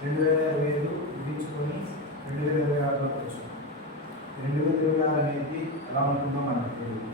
2025 ముగించుకొని 2026లోకి వచ్చాం. 2026 అనేది ఎలా ఉంటుందో మనకు తెలియదు.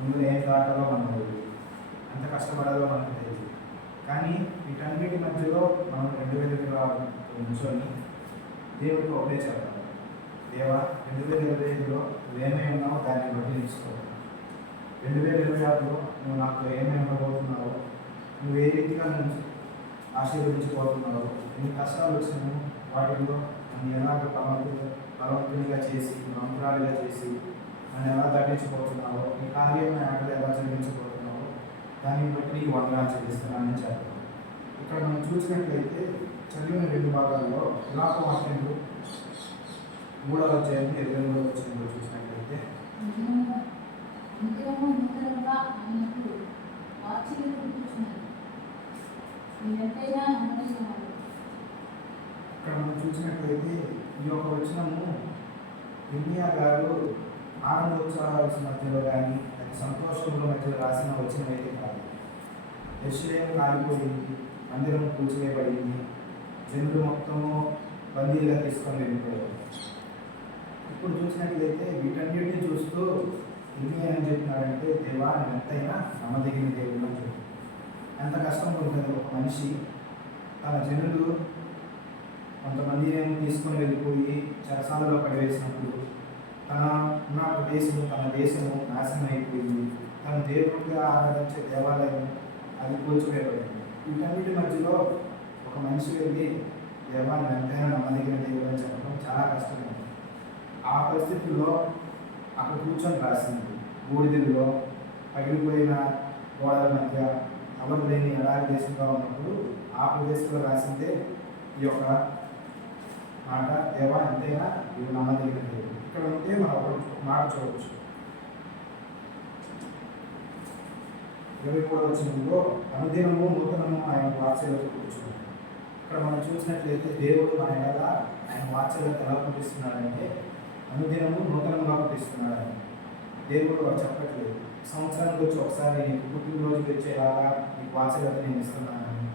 ముందు ఏం దాటాలో మనకు తెలియదు, ఎంత కష్టపడాలో మనకు తెలియదు. కానీ వీటన్నిటి మధ్యలో మనం 2026 ఉంచుకొని దేవుడికి ఒకటే చెప్పాలి, దేవా 2025లో నువ్వేమై ఉన్నావో దాన్ని బట్టి నేర్చుకోవాలి. 2026లో నువ్వు నాకు ఏమై ఉండబోతున్నావో, నువ్వు ఏ రీతిగా నన్ను ఆశీర్వదించబోతున్నావో, ఎన్ని కష్టాలు వచ్చినావు వాటిల్లో నన్ను ఎలాగ బలవంతునిగా చేసి, మంత్రాలుగా చేసి నన్ను ఎలా దట్టించబోతున్నావో, నీ కార్యం ఆటలు ఎలా చెల్లించబోతున్నావో దాన్ని బట్టి నీకు వందనాలు చెల్లిస్తున్నానని చెప్పాలి. ఇక్కడ మనం చూసినట్లయితే చదివిన 2 భాగాల్లో ఇలాగ వాక్యంలో 3వ అధ్యాయం 23వ వచనంలో చూసినట్లయితే ఇక్కడ మనం చూసినట్లయితే ఈ యొక్క వచనము ఇర్మియా గారు ఆనందోత్సవాల మధ్యలో కానీ అది సంతోషంలో మధ్యలో రాసిన వచనం అయితే కాదు. యెరూషలేము కాలిపోయింది, మందిరం కూల్చివేయబడింది, జనులు మొత్తము బందీలుగా తీసుకొని వెళ్ళిపోయారు. ఇప్పుడు చూసినట్లయితే వీటన్నిటిని చూస్తూ ఇర్మియా ఏం చెప్తున్నాడంటే, దేవా నేను ఎంతైనా నమ్మదగిన దేవుడు అని చెప్పి. ఎంత కష్టం ఉంటుంది ఒక మనిషి తన జనులు కొంతమంది ఏమో తీసుకొని వెళ్ళిపోయి చెరసాలలో పడివేసినప్పుడు తన ఉన్న ప్రదేశము, తన దేశము నాశనం అయిపోయింది, తన దేవుడిగా ఆరాధించే దేవాలయం అది కూల్చివేయబడింది. వీటన్నిటి మధ్యలో ఒక మనిషి వెళ్ళి దేవాన్ని ఎంతైనా నమ్మదగిన దేవుడు అని చెప్పడం చాలా కష్టమైంది. ఆ పరిస్థితుల్లో అక్కడ కూర్చొని రాసింది, బూడిదల్లో పగిలిపోయిన గోడల మధ్య ఎవరు లేని ఎడారి దేశంగా ఉన్నప్పుడు ఆ ప్రదేశంలో రాసిందే ఈ యొక్క మాట, దేవా ఎంతైనా ఇది నమ్మదగిన దేవుడు. ఇక్కడ ఉంటే మనం ఒక మాట చూడవచ్చు. 23వ వచనంలో అనుదినము నూతనము ఆయన వాత్సల్యత కూర్చున్నాడు. ఇక్కడ మనం చూసినట్లయితే దేవుడు మన ఎలా ఆయన వాత్సల్యత ఎలా పుట్టిస్తున్నాడంటే అనుదినము నూతనంగా పుట్టిస్తున్నాడు. దేవుడు చెప్పట్లేదు సంవత్సరానికి వచ్చి ఒకసారి నీకు పుట్టినరోజు వచ్చేలాగా నీకు వాత్సల్యత నేను ఇస్తున్నానని,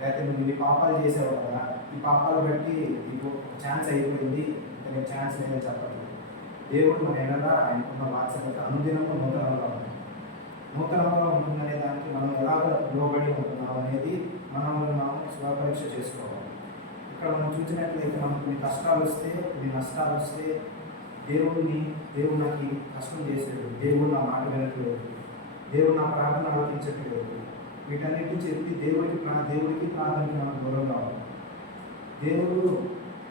లేకపోతే నువ్వు నీ పాపాలు చేసావు కదా, ఈ పాపాలు బట్టి నీకు ఛాన్స్ అయిపోయింది, నీకు ఛాన్స్ లేదని చెప్పట్లేదు. దేవుడు మన ఎడలా ఆయనకున్న వాత్సల్యత అనుదినము నూతనంగా ఉంటుంది. నూతనంగా ఉంటుందనే దానికి మనం ఎలాగ లోబడి ఉంటున్నాం అనేది మనల్ని మనం స్వపరీక్ష చేసుకోవాలి. ఇక్కడ మనం చూసినట్లయితే మనకు కొన్ని కష్టాలు వస్తే, కొన్ని నష్టాలు వస్తే దేవుడు నాకు కష్టం చేసాడు, దేవుడు నా మాట వినట్లేదు, దేవుడు నా ప్రార్థన ఆలోచించట్లేదు, వీటన్నిటిని చెప్పి దేవుడికి ప్రార్థనకి మనం దూరంగా ఉంటాం. దేవుడు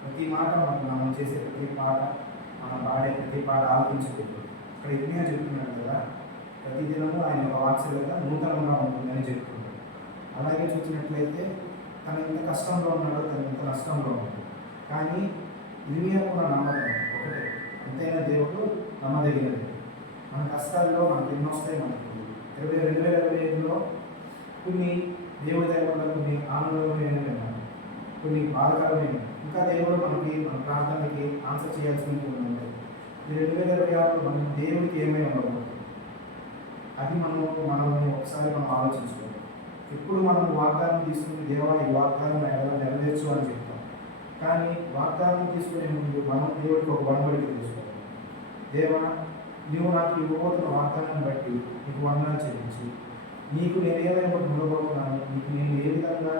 ప్రతి మాట మనం చేసే ప్రతి పాట, మనం పాడే ప్రతి పాట ఆలోచించలేదు. ఇక్కడ ఇర్మియా చెప్తున్నాడు కదా, ప్రతిదినము ఆయన ఒక వాత్సల్యత నూతనంగా ఉంటుందని చెప్తున్నాడు. అలాగే చూసినట్లయితే తను ఎంత కష్టంలో ఉన్నాడో, తను ఎంత నష్టంలో ఉన్నాడు, కానీ ఇర్మియా కూడా నమ్మకం ఒకటే, ఎంతైనా దేవుడు నమ్మదగినది. మన కష్టాల్లో మనకు ఎన్నో వస్తాయి. మనకు 2025లో కొన్ని దేవుడి దగ్గర కొన్ని ఆనందమైనవి ఉన్నాయి, కొన్ని బాధకరమైనవి, ఇంకా దేవుడు మన ప్రార్థనకి ఆన్సర్ చేయాల్సినవి ఉన్నాయి. 2026లో మనం దేవుడికి ఏమైనా ఉండదు, అది మనం ఒకసారి ఆలోచించుకోవాలి. ఇప్పుడు మనం వాగ్దానం తీసుకుని దేవా ఈ వాగ్దానం ఎలా నెరవేర్చు అని చెప్తాం, కానీ వాగ్దానం తీసుకునే ముందు మనం దేవుడికి ఒక వడబడిక తీసుకోవాలి. దేవా నువ్వు నాకు ఇవ్వబోతున్న వాగ్దానాన్ని బట్టి నీకు వందనాలు చెల్లించి, నీకు నేనేమైనా ఉండబోతున్నాను, నీకు నేను ఏ విధంగా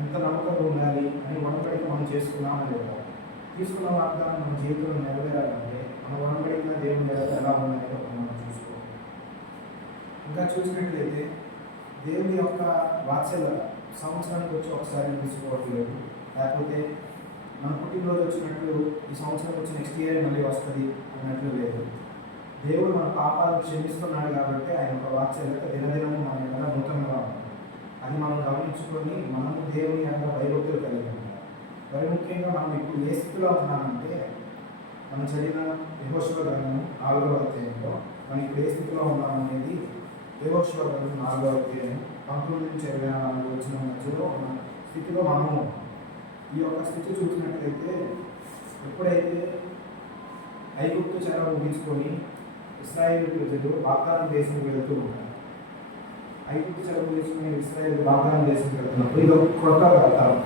ఎంత నమ్మకంగా ఉండాలి అని వడబడిక మనం చేసుకున్నామని చెప్పాలి. తీసుకున్న వాగ్దానం మన జీవితంలో నెరవేరాలంటే మన వడబడిక దేవుని దగ్గర ఎలా ఉన్నాయో మనం చూసుకోవాలి. ఇంకా చూసినట్లయితే దేవుని యొక్క వాత్సల్యత సంవత్సరానికి వచ్చి ఒకసారి తీసుకోవట్లేదు, లేకపోతే మన పుట్టినరోజు వచ్చినట్లు ఈ సంవత్సరం వచ్చి నెక్స్ట్ ఇయర్ మళ్ళీ వస్తుంది అన్నట్లు లేదు. దేవుడు మన పాపాలను క్షమిస్తున్నాడు కాబట్టి ఆయన యొక్క వాత్సల్యత దినదినము మన ఎలా నూతనంగా ఉంటుంది. అది మనం గమనించుకొని మనము దేవుని యొక్క భయభక్తులు కలిగి ఉంటాం. మరి ముఖ్యంగా మనం ఇప్పుడు ఏ స్థితిలో ఉన్నామంటే, మనం చదివిన యెహోషువ గ్రంథము 4వ అధ్యాయంలో మనం ఇప్పుడు ఏ స్థితిలో ఉన్నామనేది యెహోషువ గ్రంథం 4వ అధ్యాయం 19 నుంచి 24 వచ్చిన మధ్యలో ఉన్న స్థితిలో మనము ఈ యొక్క స్థితి చూసినట్లయితే, ఎప్పుడైతే ఐగుప్తు చెర ముగించుకొని ఇశ్రాయేలు ప్రజలు వాగ్దానం దేశం వెళుతూ ఉంటారు, ఐగుప్తు చెర ముగించుకొని ఇశ్రాయేలు వాగ్దానం దేశం వెళుతున్నప్పుడు ఇది ఒక కొత్త తరం.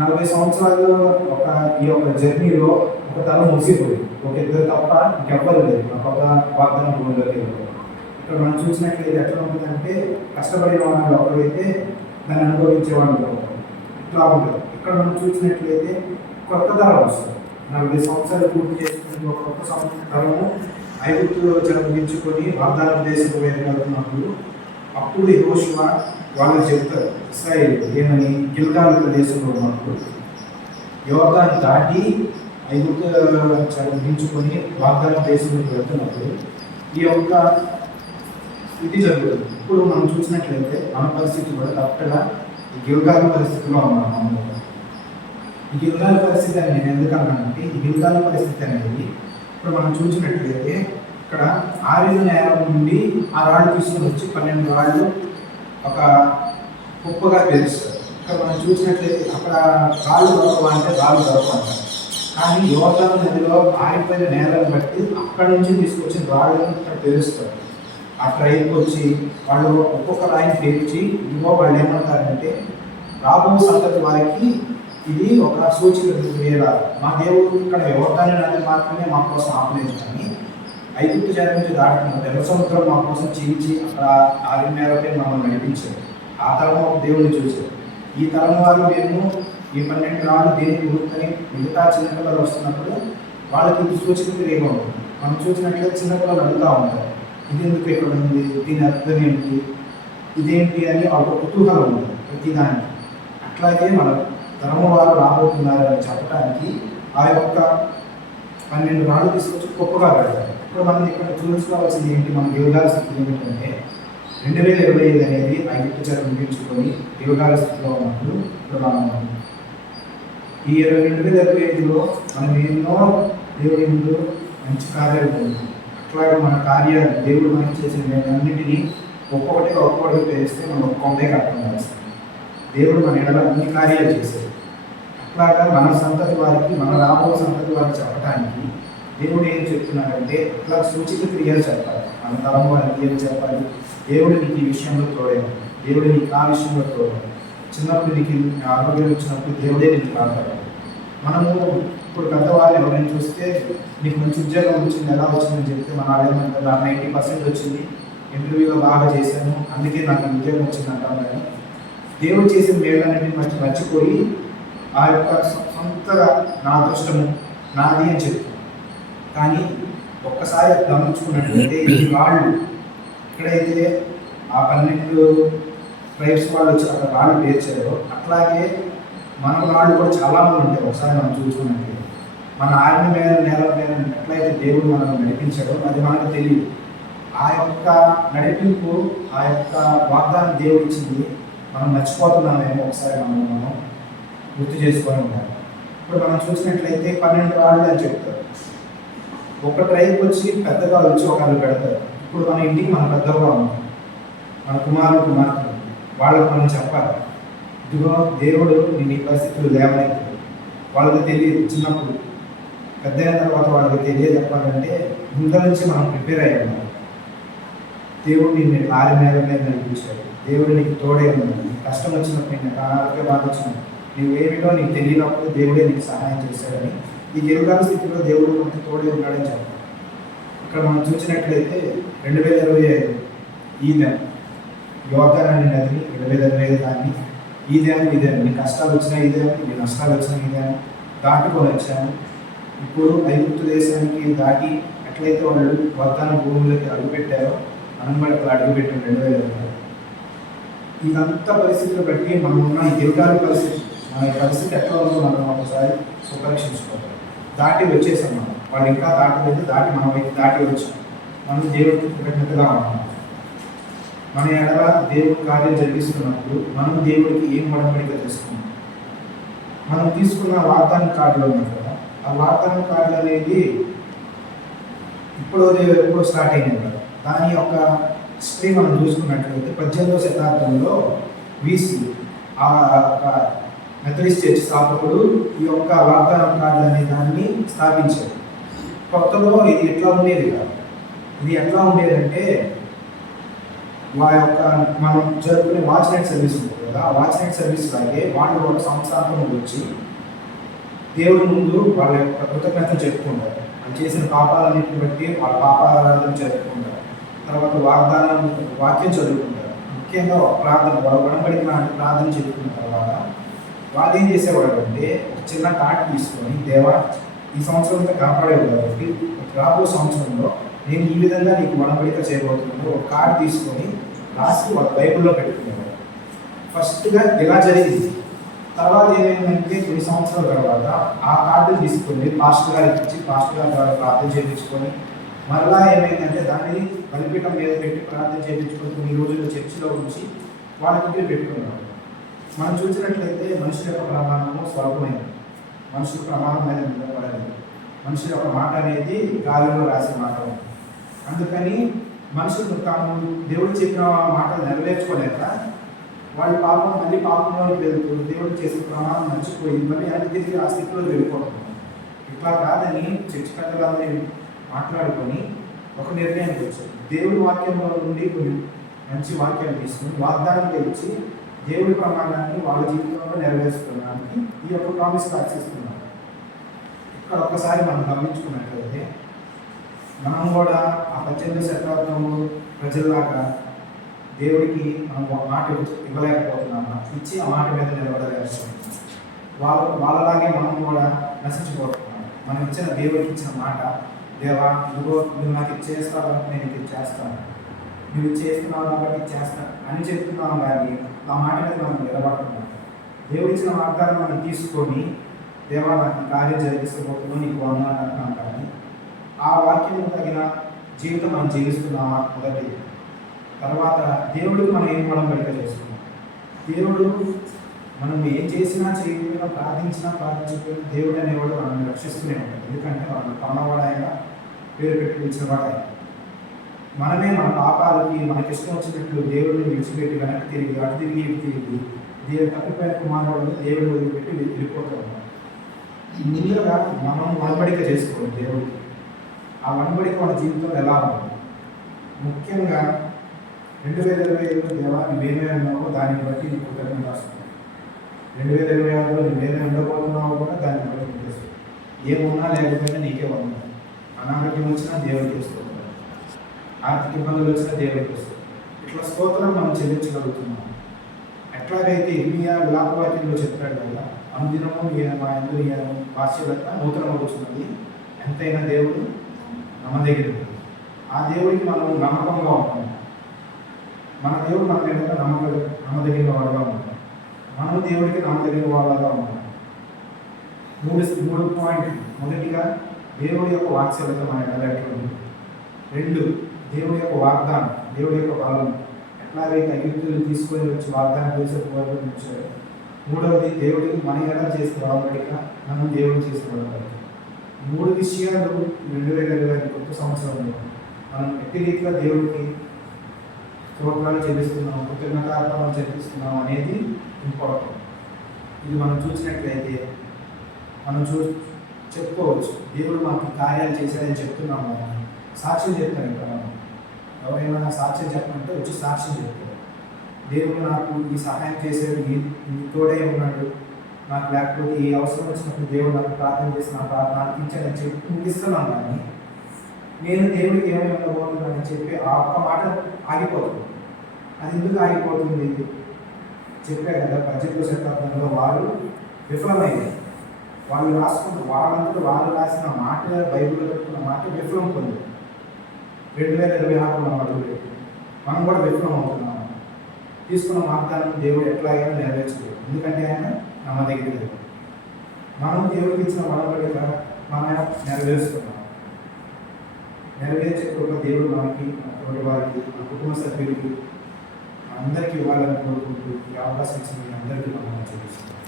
40 సంవత్సరాలు ఒక ఈ యొక్క జర్నీలో ఒక తరం ముగిసిపోయింది. ఒక ఇద్దరు తప్ప ఇంకెవ్వరు లేదు ఒక వాగ్దానం భూమిలోకి వెళ్ళారు. ఇక్కడ మనం చూసినట్లయితే ఎట్లా ఉంటుందంటే కష్టపడిన వాళ్ళు ఒకరైతే దాన్ని అనుభవించే వాళ్ళు ఇట్లా ఉంటుంది. ఇక్కడ మనం చూసినట్లయితే కొత్త తరం వస్తుంది. 40 సంవత్సరాలు పూర్తి చేసుకుని ఒక కొత్త తరము ఐగుప్తులో జన్మించుకొని వాగ్దానం దేశం వెళ్ళగలుగుతున్నప్పుడు అప్పుడు యెహోషువ వాళ్ళకి చెప్తారు ఇశ్రాయేలు ఏమని గిల్గాలు ప్రదేశంలో ఉన్నప్పుడు యోర్దాను దాటి ఐగుప్తు జన్మించుకొని వాగ్దానం దేశంలోకి వెళ్తున్నప్పుడు ఈ యొక్క ఇది జరుగుతుంది. ఇప్పుడు మనం చూసినట్లయితే మన పరిస్థితి కూడా కరెక్ట్గా ఈ గిల్గాలు పరిస్థితిలో ఉన్నాం. మనం ఈ గిల్గాల పరిస్థితి అని నేను ఎందుకు అన్నానంటే ఈ గిల్గాల పరిస్థితి అనేది ఇప్పుడు మనం చూసినట్లయితే ఇక్కడ ఆరిన నేల నుండి ఆ రాళ్ళు తీసుకొని వచ్చి 12 రాళ్ళు ఒక కుప్పగా పేరుస్తారు. ఇక్కడ మనం చూసినట్లయితే అక్కడ రాళ్ళు దొరకవంటే రాళ్ళు దొరకమంటారు. కానీ యోర్దాను నదిలో ఆరిపోయిన నేలను బట్టి అక్కడి నుంచి తీసుకొచ్చిన రాళ్ళను ఇక్కడ పేరుస్తారు. ఆ ట్రైన్కి వచ్చి వాళ్ళు ఒక్కొక్క రాయిని పేర్చి ఇదిగో వాళ్ళు ఏమంటారంటే రాబో సంతతి వారికి ఇది ఒక సూచిక వేళ మా దేవుడు ఇక్కడ యోర్దాను నది మాత్రమే మా కోసం ఆపలేదు, కానీ ఐగుప్తు జల నుంచి దాటుకున్న తెల్ల సముద్రం మా కోసం చీల్చి అక్కడ ఆరిన నేలపై మమ్మల్ని నడిపించారు. ఆ తరం ఒక దేవుడిని చూశారు. ఈ తరం వారు మేము ఈ 12 రాళ్ళు దేనికి గుర్తుని మిగతా చిన్నపిల్లలు వస్తున్నప్పుడు వాళ్ళకి ఇది సూచిక క్రియగా ఉంటుంది. మనం చూసినట్లయితే చిన్నపిల్లలు అడుగుతూ ఉంటారు ఇది ఎందుకు ఇక్కడ ఉంది, దీని అర్థం ఏంటి, ఇదేంటి అని వాళ్ళకు కుతూహలం ఉంటుంది ప్రతిదానికి. అట్లాగే మన తరం వారు రాబోతున్నారని చెప్పడానికి ఆ యొక్క 12 రాళ్ళు తీసుకొచ్చి గొప్పగా పెడతారు. ఇప్పుడు మనం ఇక్కడ చూసుకోవాల్సింది ఏంటి, మనం గిల్గాల స్థితి ఏమిటంటే 2025 అనేది ఐగుప్తు చెర ముగించుకొని గిల్గాల స్థితిలో ఉన్నప్పుడు ఇప్పుడు మనం ఈ 2025లో మనం ఎన్నో దేవుడి ముందు మంచి కార్యాలు పొందుతాం. అట్లాగే మన కార్యాలు దేవుడు మనకి చేసిన అన్నింటినీ ఒక్కొక్కటిగా పేరిస్తే మనం ఒక్కొక్కటే కట్టం వేస్తాం. దేవుడు మన ఎడల అన్ని కార్యాలు చేశారు. అట్లాగా మన సంతతి వారికి మన రాబో సంతతి వారికి చెప్పడానికి దేవుడు ఏం చెప్తున్నాడంటే అట్లా సూచిక క్రియలు చెప్పాలి. మన తరం వారికి ఏం చెప్పాలి, దేవుడు నీకు ఈ విషయంలో తోడాడు, దేవుడు నీకు ఆ విషయంలో తోడాడు, చిన్నప్పుడు నీకు ఆరోగ్యం వచ్చినప్పుడు దేవుడే నీకు కాపాడాడు. మనము ఇప్పుడు పెద్దవాళ్ళు ఎవరైనా చూస్తే నీకు మంచి ఉద్యోగం వచ్చింది, ఎలా వచ్చిందని చెప్తే మన వాళ్ళు ఏమంటారు 90% వచ్చింది, ఇంటర్వ్యూలో బాగా చేశాను అందుకే నాకు ఉద్యోగం వచ్చింది అంటాం. కానీ దేవుడు చేసిన మేలన్నింటినీ మర్చిపోయి ఆ యొక్క సొంతగా నా అదృష్టము నాది అని చెప్తాను. కానీ ఒక్కసారి గమనించుకున్నట్లయితే ఈ వాళ్ళు ఎక్కడైతే ఆ 12 ట్రైబ్స్ వాళ్ళు వచ్చి అక్కడ రాళ్ళు పేర్చారో అట్లాగే మన రాళ్ళు కూడా చాలామంది ఉంటాయి. ఒకసారి మనం చూసుకున్నట్లయితే మన ఆర్మీ మీద నేల మీద ఎట్లయితే దేవుడు మనల్ని నడిపించాడో అది మనకు తెలియదు. ఆ యొక్క నడిపింపు ఆ యొక్క వాగ్దానం దేవుడు ఇచ్చింది మనం మర్చిపోతున్నామేమో ఒకసారి మనం గుర్తు చేసుకొని ఉంటాం. ఇప్పుడు మనం చూసినట్లయితే 12 రాళ్ళు అని చెప్తారు. ఒక ట్రైబ్ వచ్చి పెద్దగా వచ్చి ఒకళ్ళు పెడతారు. ఇప్పుడు మన ఇంటికి మన పెద్దగా ఉన్నాం, మన కుమార్తె వాళ్ళకు మనం చెప్పాలి ఇదిగో దేవుడు నేను ఈ పరిస్థితులు లేవనైతే వాళ్ళకి తెలియదు. చిన్నప్పుడు పెద్ద అయిన తర్వాత వాళ్ళకి తెలియజెప్పాలంటే ముందు నుంచి మనం ప్రిపేర్ అయ్యి ఉన్నాం. దేవుడు నిన్ను లారీ మీద నడిపించాడు, దేవుడు నీకు తోడే ఉన్నాడు, కష్టం వచ్చినప్పుడు నీకు ఆరోగ్య బాధ వచ్చినప్పుడు నువ్వేమిటో నీకు తెలియనప్పుడు దేవుడే నీకు సహాయం చేశాడని ఈ గిల్గాల స్థితిలో దేవుడు మనకి తోడే ఉన్నాడని చెప్పాలి. ఇక్కడ మనం చూసినట్లయితే 2025 ఈ దినం యోర్దాను నదిని 2025 దాన్ని ఈ దినం నీ కష్టాలు వచ్చినా ఇదే, నీ నష్టాలు వచ్చినా ఇదే దాటుకొని వచ్చాను. ఇప్పుడు ఐగుప్తు దేశానికి దాటి ఎట్లయితే వాళ్ళు వాగ్దాన భూములకి అడుగుపెట్టారో మనం కూడా అట్లా అడుగుపెట్టాం 2025. ఇదంతా పరిస్థితులు బట్టి మనం ఉన్న ఈ గిల్గాల పరిస్థితి మన పరిస్థితి ఎట్లా ఉందో మనం ఒకసారి సుపరీక్షించుకోవాలి. దాటి వచ్చేసాం మనం, వాళ్ళు ఇంకా దాటలేదు, మనం దాటి వచ్చాం. మనం దేవుడికి కృతజ్ఞతగా ఉన్నాం. మన ఎడల దేవుడు కార్యం జరిగిస్తున్నప్పుడు మనం దేవుడికి ఏం ఒడంబడిక తీసుకున్నాం. మనం తీసుకున్న వాగ్దాన కార్డులు ఉన్నాయి కదా, ఆ వాగ్దాన కార్డులు అనేది ఎప్పుడో స్టార్ట్ అయినాయి కదా. దాని యొక్క హిస్టరీ మనం చూసుకున్నట్లయితే 18వ శతాబ్దంలో వీసీ ఆ యొక్క మెథడిస్ట్ చర్చ్ స్థాపకుడు ఈ యొక్క వాగ్దాన కార్డు అనే దాన్ని స్థాపించారు. కొత్తలో ఇది ఎట్లా ఉండేది కాదు. ఇది ఎట్లా ఉండేదంటే మా యొక్క మనం జరుపుకునే వాచ్ నైట్ సర్వీస్ ఉంటుంది. కదా, ఆ వాచ్ నైట్ సర్వీస్ లాగే వాళ్ళు ఒక సంవత్సరాంతం వచ్చి దేవుడి ముందు వాళ్ళ యొక్క కృతజ్ఞతలు చెప్పుకుంటారు. వాళ్ళు చేసిన పాపాలన్నింటిని బట్టి వాళ్ళ పాపాలను చెప్పుకుంటారు. తర్వాత వాక్యం చదువుకుంటారు. ముఖ్యంగా ఒక ప్రార్థన, వాళ్ళ ఉడంబడికి లాంటి ప్రార్థన చెప్పుకున్న తర్వాత వాళ్ళు ఏం చేసేవాడు అంటే ఒక చిన్న కార్డు తీసుకొని, దేవా ఈ సంవత్సరంతో కాపాడేవాడు కాబట్టి రాబో సంవత్సరంలో నేను ఈ విధంగా నీకు ఉడంబడిక చేయబోతున్నాను ఒక కార్డు తీసుకొని రాసి వాళ్ళ బైబిల్లో పెట్టుకునేవాడు. ఫస్ట్గా ఇలా జరిగింది. తర్వాత ఏమైందంటే కొన్ని సంవత్సరాల తర్వాత ఆ కార్డు తీసుకొని పాస్టర్ గారికి ఇచ్చి పాస్టర్ గారి ద్వారా ప్రార్థన చేయించుకొని మరలా ఏమైందంటే దాన్ని బలిపీఠం మీద పెట్టి ప్రార్థన చేయించుకొని కొన్ని రోజులు చర్చిలో ఉంచి వాళ్ళ దగ్గర పెట్టుకున్నాడు. మనం చూసినట్లయితే మనుషుల యొక్క ప్రమాణము స్వల్పమైనది. మనుషుల ప్రమాణం అనేది నిలబడలేదు. మనుషుల యొక్క మాట అనేది గాలిలో రాసే మాట. అందుకని మనుషులు తాము దేవుడు చెప్పిన మాటలు నెరవేర్చుకోలేక వాళ్ళ పాపం మళ్ళీ పాపంలోకి వెళ్తూ దేవుడు చేసిన ప్రమాణం మర్చిపోయి మళ్ళీ అన్ని తిరిగి ఆ స్థితిలో వెళ్ళిపోతున్నారు. ఇట్లా కాదని చర్చి పెద్దలందరూ మాట్లాడుకొని ఒక నిర్ణయానికి వచ్చారు. దేవుడి వాక్యంలో నుండి కొన్ని మంచి వాక్యాలు తీసుకుని వాగ్దానం ఇచ్చి దేవుడి ప్రమాణాన్ని వాళ్ళ జీవితంలో నెరవేర్చుకోవడానికి ఈ యొక్క ప్రామిస్ ఆశిస్తున్నారు. ఇక్కడ ఒక్కసారి మనం గమనించుకున్నట్లయితే మనం కూడా ఆ 18వ శతాబ్దంలో ప్రజల్లాగా దేవుడికి మనం ఒక మాట ఇవ్వలేకపోతున్నాము, ఇచ్చి ఆ మాట మీద నిలబడలేకపోతున్నాం. వాళ్ళలాగే మనం కూడా నశించిపోతున్నాం. మనం ఇచ్చిన దేవుడికి ఇచ్చిన మాట, దేవా నువ్వు నాకు ఇది చేస్తావు కాబట్టి నేను ఇది చేస్తాను, నువ్వు ఇది చేస్తున్నావు కాబట్టి ఇది చేస్తాను అని చెప్తున్నాం. కానీ ఆ మాట మీద మనం నిలబడుతున్నాం. దేవుడు ఇచ్చిన వాగ్దానం మనం తీసుకొని దేవా నాకు ఈ కార్యం జరిగిస్తబోతున్నావు నీకు వందనాలు అంటున్నాం. కానీ ఆ వాక్యం తగిన జీవితం మనం జీవిస్తున్నామా? మొదటిది. తర్వాత దేవుడికి మనం ఏం ఉడంబడిక చేసుకున్నాం. దేవుడు మనం ఏం చేసినా చేయకపోయినా ప్రార్థించకపోయినా దేవుడు అనేవాడు మనల్ని రక్షిస్తూనే ఉంటాడు. ఎందుకంటే మనం కొన్నవాడైనా పేరు పెట్టి పిలిచినవాడైనా మనమే మన పాపాలకి మనకి ఇష్టం వచ్చినట్లు దేవుడిని విడిచిపెట్టి వెనక్కి తిరిగి అటు తిరిగి ఇటు తిరిగి దేవుడు తప్పిపోయిన కుమారుడు దేవుడు వదిలిపెట్టి వెళ్ళిపోతూ ఉన్నాం. ముందుగా మనం వనబడిక చేసుకోవాలి దేవుడికి. ఆ వనబడిక మన జీవితంలో ఎలా ఉంటుంది? ముఖ్యంగా 2025లో దేవా నువ్వేమే ఉన్నావో దాన్ని బట్టి నీకు కృతజ్ఞత వస్తుంది. 2026లో నువ్వేమే ఉండబోతున్నావో కూడా దాన్ని బట్టి తెలుస్తుంది. ఏమున్నా లేకపోయినా నీకే ఉంది. అనారోగ్యం వచ్చినా దేవుడికి వస్తుంది, ఆర్థిక ఇబ్బందులు వచ్చినా దేవుడికి వస్తుంది. ఇట్లా స్తోత్రం మనం చెల్లించగలుగుతున్నాం. ఎట్లాగైతే ఇర్మియా విలాపవాక్యంలో చెప్పాడు కదా, అనుదినము మా ఎందు భాష్యలక నూతనం అవుతున్నది, ఎంతైనా దేవుడు నమ్మదగినది. ఆ దేవుడికి మనం నమ్మకంగా ఉంటాం. మన దేవుడు మన మీద నమ్మదగిన వాడుగా ఉంటాం. మనం దేవుడికి నమ్మదగిన వాళ్ళగా ఉంటాం. మూడు పాయింట్లు. మొదటిగా దేవుడి యొక్క వాత్సల్యత మన ఎడల ఎట్లా ఉంది. 2, దేవుడి యొక్క వాగ్దానం, దేవుడి యొక్క బలం ఎట్లాగైతే ఐగుప్తులు తీసుకొని వచ్చి వాగ్దానం చేసే ఉపయోగించారు. 3వది దేవుడికి మన ఎడల చేసిన వాడబడిక, మనం దేవుడు చేసిన వాడబడిక. 3 విషయాలు 2025 కొత్త సంవత్సరంలో మనం ఎట్టి రీతిగా దేవుడికి స్తోత్రాలు చెల్లిస్తున్నాం, కృతజ్ఞతార్పణలు చెల్లిస్తున్నాం అనేది ఇంపార్టెంట్. ఇది మనం చూసినట్లయితే మనం చెప్పుకోవచ్చు, దేవుడు మాకు కార్యాలు చేశాడని చెప్తున్నాము. సాక్ష్యం చెప్తాను. ఇక్కడ మనం ఎవరైనా సాక్ష్యం చెప్పమంటే వచ్చి సాక్ష్యం చెప్తారు. దేవుడు నాకు ఈ సహాయం చేశాడు, ఈ తోడే ఉన్నాడు, నాకు లేకపోతే ఈ అవసరం వచ్చినప్పుడు దేవుడు నాకు ప్రార్థన చేసి నా ప్రార్థన అర్పించాడని చెప్పి ముగిస్తున్నాను. కానీ నేను దేవుడికి ఏమైనా ఉండబోతున్నానని చెప్పి ఆ ఒక్క మాట ఆగిపోతుంది. అది ఎందుకు ఆగిపోతుంది? చెప్పే కదా 18వ శతాబ్దంలో వారు విఫలమైంది. వాళ్ళు రాసుకున్న వాళ్ళంతా వాళ్ళు రాసిన మాట, బైబిల్లో పెట్టుకున్న మాట విఫలం పొంది 2026లో అడుగు మనం కూడా విఫలం అవుతున్నాము. తీసుకున్న వాగ్దానం దేవుడు ఎట్లాగైనా నెరవేర్చలేదు. ఎందుకంటే ఆయన నమ్మదగినది. మనం దేవుడికి ఇచ్చిన వడబడిక మనం నెరవేరుస్తున్నాం. నెరవేర్చే కృప దేవుడు మనకి, మన తోటి వారికి, మన కుటుంబ సభ్యులకి అందరికీ ఇవ్వాలని కోరుకుంటూ ఈ అవకాశం ఇచ్చిన అందరికీ మనం చూపిస్తున్నాం.